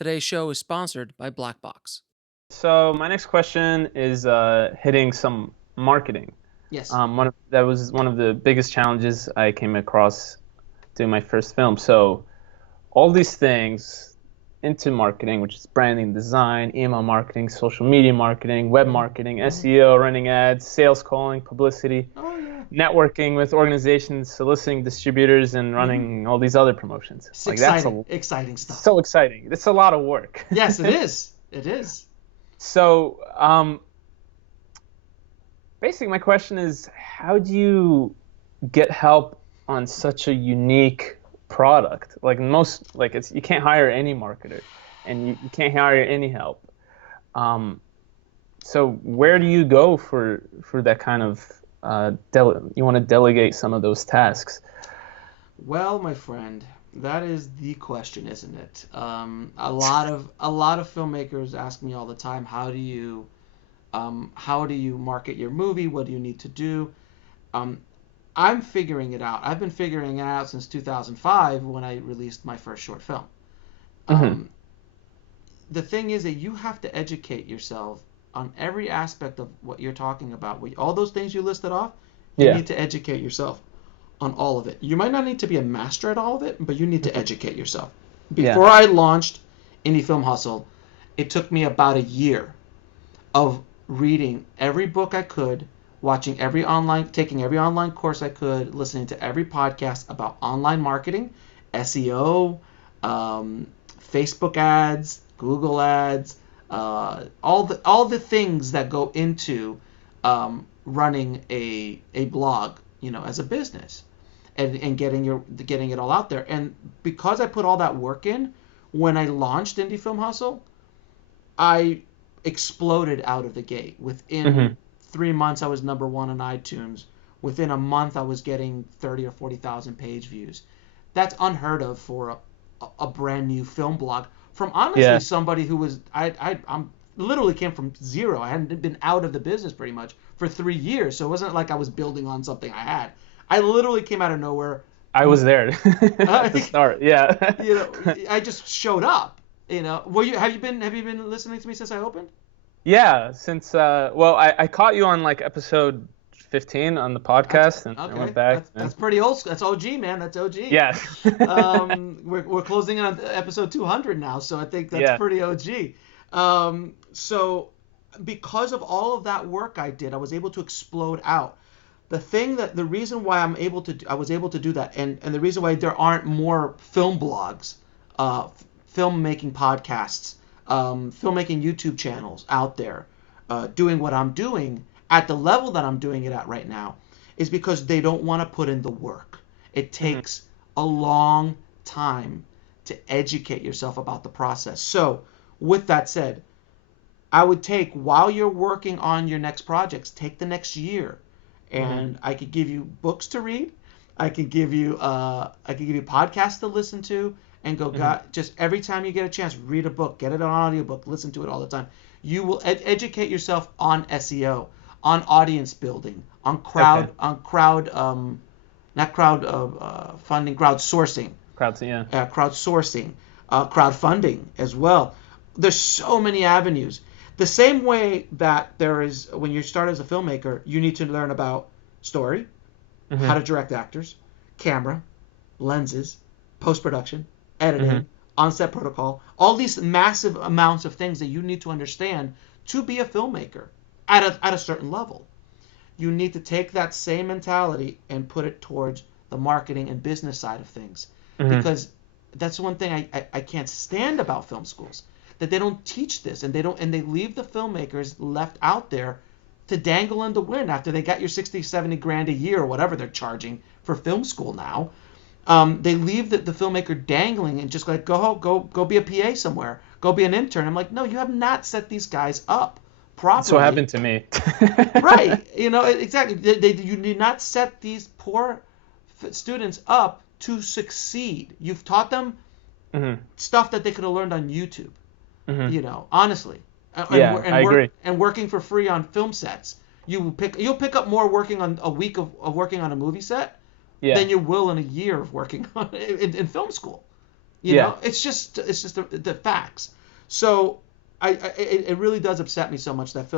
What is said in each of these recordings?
Today's show is sponsored by Blackbox. So my next question is hitting some marketing. Yes. That was one of the biggest challenges I came across doing my first film. So all these things into marketing, which is branding, design, email marketing, social media marketing, web marketing, SEO, running ads, sales calling, publicity, Oh, yeah. networking with organizations, soliciting distributors, and running all these other promotions. It's Like that's exciting stuff. so exciting. It's a lot of work. Yes, it is. It is. So, basically, my question is, how do you get help on such a unique product? Like it's you can't hire any marketer, and you can't hire any help. Um, so where do you go for that kind of you want to delegate some of those tasks? Well, my friend, that is the question, isn't it? A lot of filmmakers ask me all the time, how do you market your movie? What do you need to do? Um, I'm figuring it out. I've been figuring it out since 2005 when I released my first short film. Hmm. Um, the thing is that you have to educate yourself on every aspect of what you're talking about. All those things you listed off, you Yeah. need to educate yourself on all of it. You might not need to be a master at all of it, but you need to Mhm. educate yourself. Yeah. Before I launched Indie Film Hustle, it took me about a year of reading every book I could, taking every online course I could, listening to every podcast about online marketing, SEO, um, Facebook ads, Google ads, all the things that go into running a blog, as a business, and getting it all out there. And because I put all that work in, when I launched Indie Film Hustle, I exploded out of the gate. Within Hmm. 3 months, I was number one on iTunes. Within a month, I was getting 30 or 40,000 page views. That's unheard of for a brand new film blog. From honestly Yeah. somebody who was I'm literally came from zero. I hadn't been out of the business pretty much for 3 years, so it wasn't like I was building on something I had. I literally came out of nowhere. I was there at the I start. Yeah. you know, I just showed up. Were you have you been listening to me since I opened? Yeah, since well, I caught you on like episode 15 on the That's podcast, and I went okay. back That's and pretty old. That's OG, man. That's OG. yeah. We're closing in on episode 200 now, so I think that's Yeah. pretty OG. So because of all of that work I did, I was able to explode out. The reason why I was able to do that, and the reason why there aren't more film blogs, uh, filmmaking podcasts, filmmaking YouTube channels out there, doing what I'm doing at the level that I'm doing it at right now, is because they don't want to put in the work. It Hmm. takes a long time to educate yourself about the process. So, with that said, I would take, while you're working on your next projects, take the next year, Hmm. and I could give you books to read. I could give you podcasts to listen to, and go, Hmm. God, just every time you get a chance, read a book, get it on audiobook, listen to it all the time. You will educate yourself on SEO, on audience building, on Okay. not crowd funding, crowdsourcing, Crowds. Yeah. crowdsourcing, crowdfunding as well. There's so many avenues. The same way that there is, when you start as a filmmaker, you need to learn about story, how Hmm. to direct actors, camera, lenses, post production, editing, Hmm. on set protocol, all these massive amounts of things that you need to understand to be a filmmaker at a certain level. You need to take that same mentality and put it towards the marketing and business side of things, Hmm. because that's one thing I can't stand about film schools, that they don't teach this, and they leave the filmmakers left out there to dangle in the wind after they got your 60 70 grand a year or whatever they're charging for film school now. They leave the filmmaker dangling and just like, go be a PA somewhere, go be an intern. I'm like, no, you have not set these guys up That's what properly. happened to me. Right. Exactly. You did not set these poor students up to succeed. You've taught them Hmm. stuff that they could have learned on YouTube, Hmm. honestly. and Yeah, I and work agree. and working for free on film sets. You'll pick up more working on a week of working on a movie set Yeah. than you will in a year of working on in film school. You know, it's just the facts. So it really does upset me so much that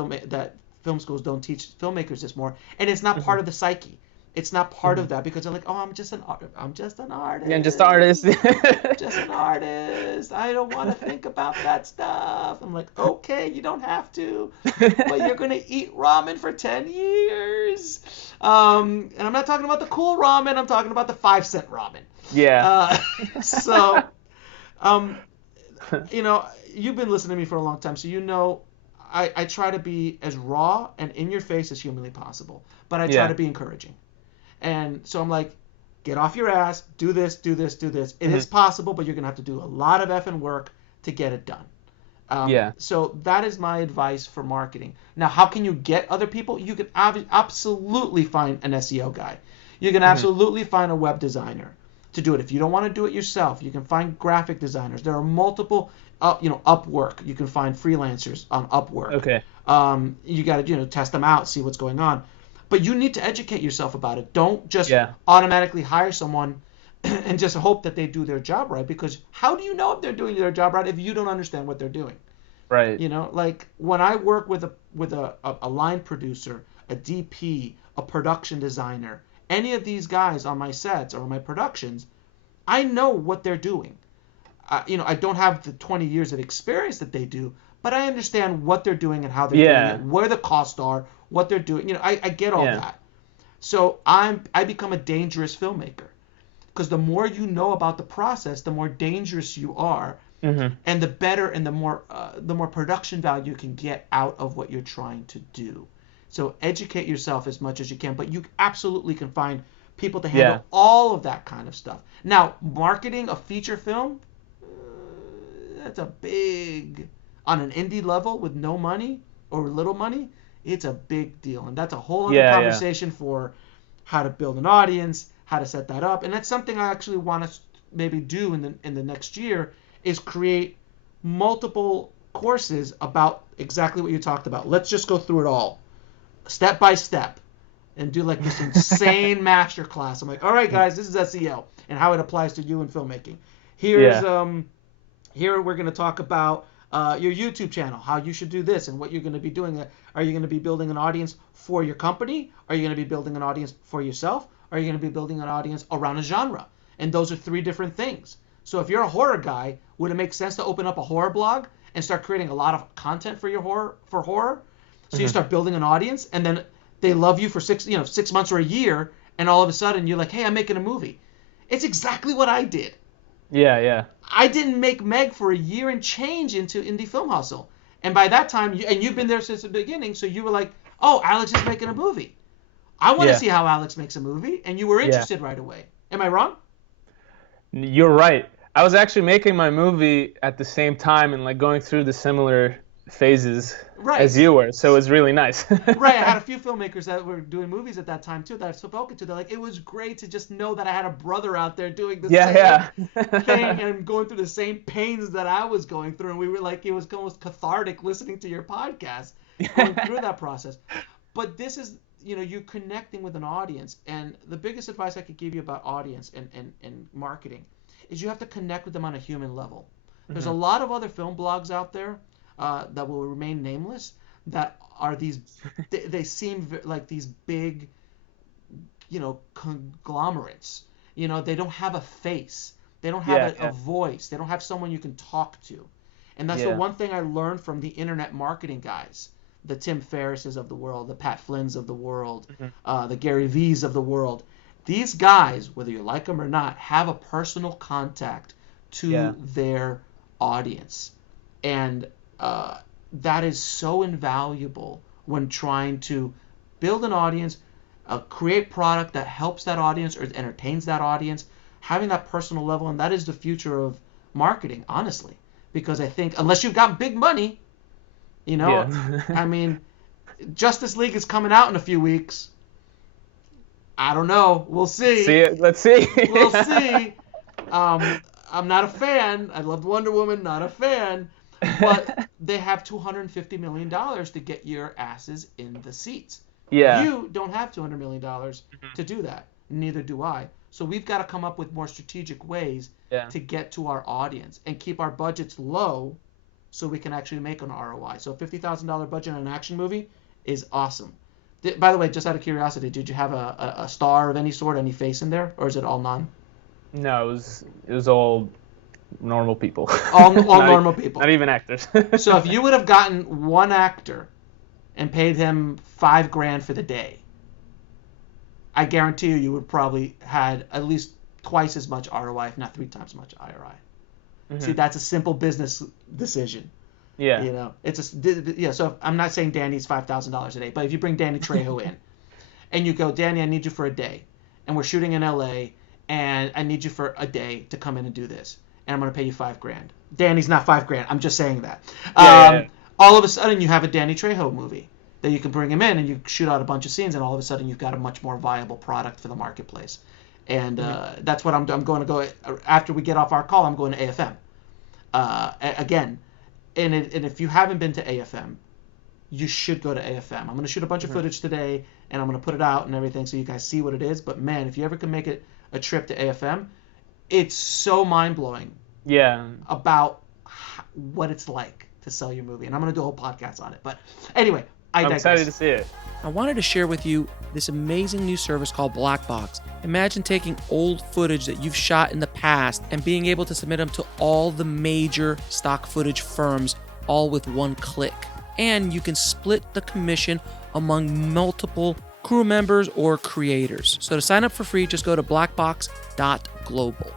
film schools don't teach filmmakers this more, and it's not part of the psyche. It's not part of that because they're like, oh, I'm just an artist. Yeah, just artist. Just an artist. I don't want to think about that stuff. I'm like, okay, you don't have to, but you're gonna eat ramen for 10 years. And I'm not talking about the cool ramen. I'm talking about the 5-cent ramen. Yeah. So, you know, you've been listening to me for a long time, so you know, I try to be as raw and in your face as humanly possible, but I try to be encouraging. And so I'm like, get off your ass, do this, do this, do this. It is possible, but you're going to have to do a lot of effing work to get it done. So that is my advice for marketing. Now, how can you get other people? You can absolutely find an SEO guy. You can absolutely find a web designer to do it. If you don't want to do it yourself, you can find graphic designers. There are multiple, Upwork. You can find freelancers on Upwork. Okay. You got to, test them out, see what's going on. But you need to educate yourself about it. Don't just automatically hire someone and just hope that they do their job right, because how do you know if they're doing their job right if you don't understand what they're doing? Right. Like when I work with a line producer, a DP, a production designer, any of these guys on my sets or my productions, I know what they're doing. I don't have the 20 years of experience that they do, but I understand what they're doing and how they're doing it, where the costs are, what they're doing. I get all that. So I become a dangerous filmmaker, because the more you know about the process, the more dangerous you are, and the better and the more production value you can get out of what you're trying to do. So educate yourself as much as you can, but you absolutely can find people to handle all of that kind of stuff. Now, marketing a feature film, that's a big, on an indie level with no money or little money, it's a big deal. And that's a whole other conversation for how to build an audience, how to set that up. And that's something I actually want to maybe do in the next year, is create multiple courses about exactly what you talked about. Let's just go through it all, step by step, and do like this insane master class. I'm like, all right, guys, this is SEO and how it applies to you in filmmaking. Here's here we're going to talk about your YouTube channel, how you should do this and what you're going to be doing. Are you going to be building an audience for your company? Are you going to be building an audience for yourself? Are you going to be building an audience around a genre? And those are 3 different things. So if you're a horror guy, would it make sense to open up a horror blog and start creating a lot of content for your horror? So you start building an audience, and then they love you for 6 months or a year, and all of a sudden you're like, hey, I'm making a movie. It's exactly what I did. Yeah. I didn't make Meg for a year and change into Indie Film Hustle. And by that time, you've been there since the beginning, so you were like, oh, Alex is making a movie. I want to see how Alex makes a movie, and you were interested right away. Am I wrong? You're right. I was actually making my movie at the same time and like going through the similar phases as you were, so it was really nice. Right, I had a few filmmakers that were doing movies at that time too that I've spoken to. They're like, it was great to just know that I had a brother out there doing the same thing and going through the same pains that I was going through, and we were like, it was almost cathartic listening to your podcast, going through that process. But this is, you're connecting with an audience, and the biggest advice I could give you about audience and marketing is you have to connect with them on a human level. There's a lot of other film blogs out there that will remain nameless that are these, they seem like these big, conglomerates. They don't have a face. They don't have a voice. They don't have someone you can talk to. And that's the one thing I learned from the internet marketing guys, the Tim Ferrisses of the world, the Pat Flynn's of the world, the Gary V's of the world. These guys, whether you like them or not, have a personal contact to their audience. And that is so invaluable when trying to build an audience, create product that helps that audience or entertains that audience, having that personal level. And that is the future of marketing, honestly, because I think unless you've got big money, I mean, Justice League is coming out in a few weeks. I don't know. We'll see. Let's see. We'll see. I'm not a fan. I loved Wonder Woman, not a fan. But they have $250 million to get your asses in the seats. Yeah. You don't have $200 million to do that. Neither do I. So we've got to come up with more strategic ways to get to our audience and keep our budgets low so we can actually make an ROI. So a $50,000 budget on an action movie is awesome. By the way, just out of curiosity, did you have a star of any sort, any face in there, or is it all non? No, it was all normal people. All normal people. Not even actors. So if you would have gotten one actor and paid him $5,000 for the day, I guarantee you would probably had at least twice as much ROI, if not 3 times as much ROI. Mm-hmm. See, that's a simple business decision. Yeah. You know, So I'm not saying Danny's $5,000 a day, but if you bring Danny Trejo in, and you go, Danny, I need you for a day, and we're shooting in LA, and I need you for a day to come in and do this, and I'm going to pay you $5,000. Danny's not $5,000. I'm just saying that. Yeah. All of a sudden, you have a Danny Trejo movie that you can bring him in, and you shoot out a bunch of scenes, and all of a sudden, you've got a much more viable product for the marketplace. And that's what I'm going to go after we get off our call. I'm going to AFM again. And if you haven't been to AFM, you should go to AFM. I'm going to shoot a bunch of footage today, and I'm going to put it out and everything so you guys see what it is. But, man, if you ever can make it a trip to AFM, it's so mind-blowing about what it's like to sell your movie. And I'm going to do a whole podcast on it. But anyway, I'm excited to see it. I wanted to share with you this amazing new service called Black Box. Imagine taking old footage that you've shot in the past and being able to submit them to all the major stock footage firms all with one click. And you can split the commission among multiple crew members or creators. So to sign up for free, just go to blackbox.global.